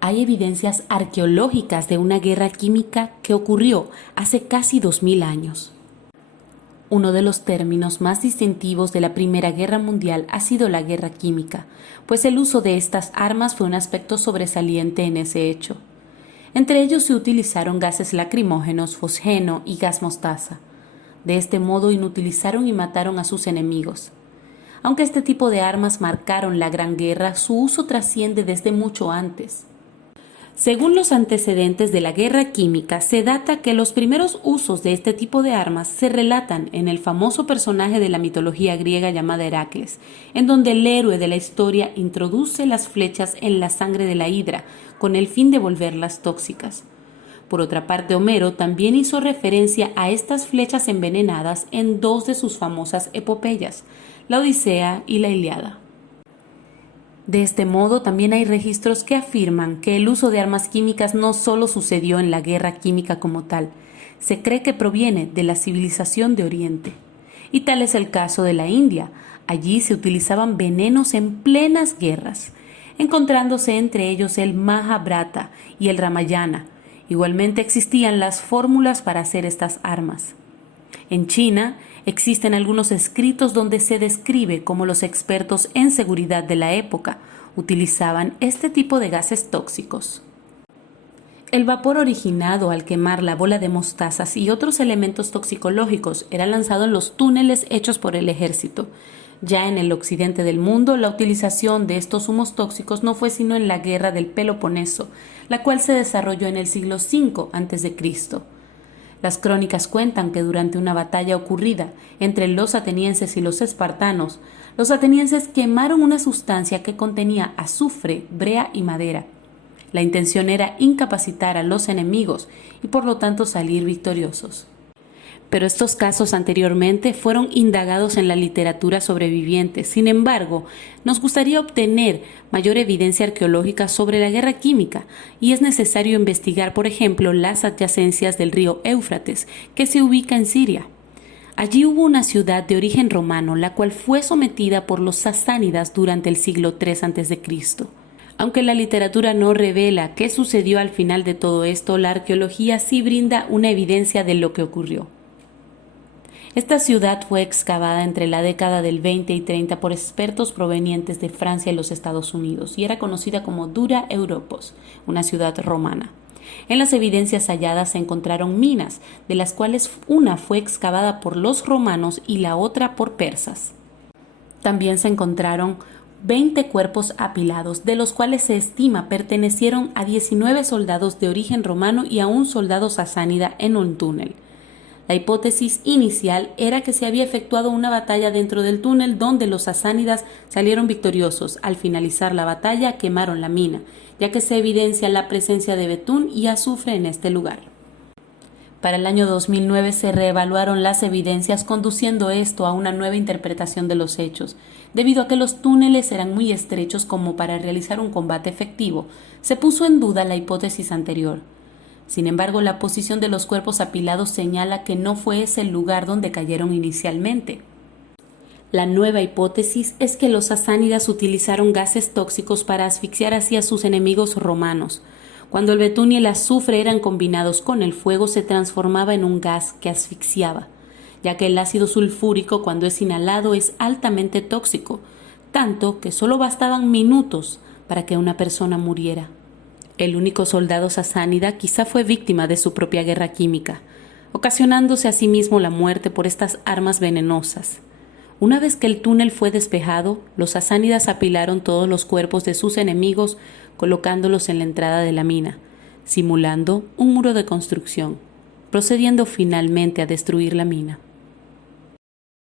Hay evidencias arqueológicas de una guerra química que ocurrió hace casi 2000 años. Uno de los términos más distintivos de la Primera Guerra Mundial ha sido la guerra química, pues el uso de estas armas fue un aspecto sobresaliente en ese hecho. Entre ellos se utilizaron gases lacrimógenos, fosgeno y gas mostaza. De este modo inutilizaron y mataron a sus enemigos. Aunque este tipo de armas marcaron la Gran Guerra, su uso trasciende desde mucho antes. Según los antecedentes de la guerra química, se data que los primeros usos de este tipo de armas se relatan en el famoso personaje de la mitología griega llamado Heracles, en donde el héroe de la historia introduce las flechas en la sangre de la hidra con el fin de volverlas tóxicas. Por otra parte, Homero también hizo referencia a estas flechas envenenadas en dos de sus famosas epopeyas, la Odisea y la Ilíada. De este modo, también hay registros que afirman que el uso de armas químicas no solo sucedió en la guerra química como tal, se cree que proviene de la civilización de Oriente. Y tal es el caso de la India. Allí se utilizaban venenos en plenas guerras, encontrándose entre ellos el Mahabharata y el Ramayana. Igualmente existían las fórmulas para hacer estas armas. En China existen algunos escritos donde se describe cómo los expertos en seguridad de la época utilizaban este tipo de gases tóxicos. El vapor originado al quemar la bola de mostazas y otros elementos toxicológicos era lanzado en los túneles hechos por el ejército. Ya en el occidente del mundo, la utilización de estos humos tóxicos no fue sino en la guerra del Peloponeso, la cual se desarrolló en el siglo V a.C. Las crónicas cuentan que durante una batalla ocurrida entre los atenienses y los espartanos, los atenienses quemaron una sustancia que contenía azufre, brea y madera. La intención era incapacitar a los enemigos y por lo tanto salir victoriosos. Pero estos casos anteriormente fueron indagados en la literatura sobreviviente. Sin embargo, nos gustaría obtener mayor evidencia arqueológica sobre la guerra química y es necesario investigar, por ejemplo, las adyacencias del río Éufrates, que se ubica en Siria. Allí hubo una ciudad de origen romano, la cual fue sometida por los sasánidas durante el siglo III a.C. Aunque la literatura no revela qué sucedió al final de todo esto, la arqueología sí brinda una evidencia de lo que ocurrió. Esta ciudad fue excavada entre la década del 20 y 30 por expertos provenientes de Francia y los Estados Unidos y era conocida como Dura Europos, una ciudad romana. En las evidencias halladas se encontraron minas, de las cuales una fue excavada por los romanos y la otra por persas. También se encontraron 20 cuerpos apilados, de los cuales se estima pertenecieron a 19 soldados de origen romano y a un soldado sasánida en un túnel. La hipótesis inicial era que se había efectuado una batalla dentro del túnel donde los sasánidas salieron victoriosos. Al finalizar la batalla quemaron la mina, ya que se evidencia la presencia de betún y azufre en este lugar. Para el año 2009 se reevaluaron las evidencias, conduciendo esto a una nueva interpretación de los hechos. Debido a que los túneles eran muy estrechos como para realizar un combate efectivo, se puso en duda la hipótesis anterior. Sin embargo, la posición de los cuerpos apilados señala que no fue ese el lugar donde cayeron inicialmente. La nueva hipótesis es que los sasánidas utilizaron gases tóxicos para asfixiar así a sus enemigos romanos. Cuando el betún y el azufre eran combinados con el fuego, se transformaba en un gas que asfixiaba, ya que el ácido sulfúrico, cuando es inhalado, es altamente tóxico, tanto que solo bastaban minutos para que una persona muriera. El único soldado sasánida quizá fue víctima de su propia guerra química, ocasionándose a sí mismo la muerte por estas armas venenosas. Una vez que el túnel fue despejado, los sasánidas apilaron todos los cuerpos de sus enemigos, colocándolos en la entrada de la mina, simulando un muro de construcción, procediendo finalmente a destruir la mina.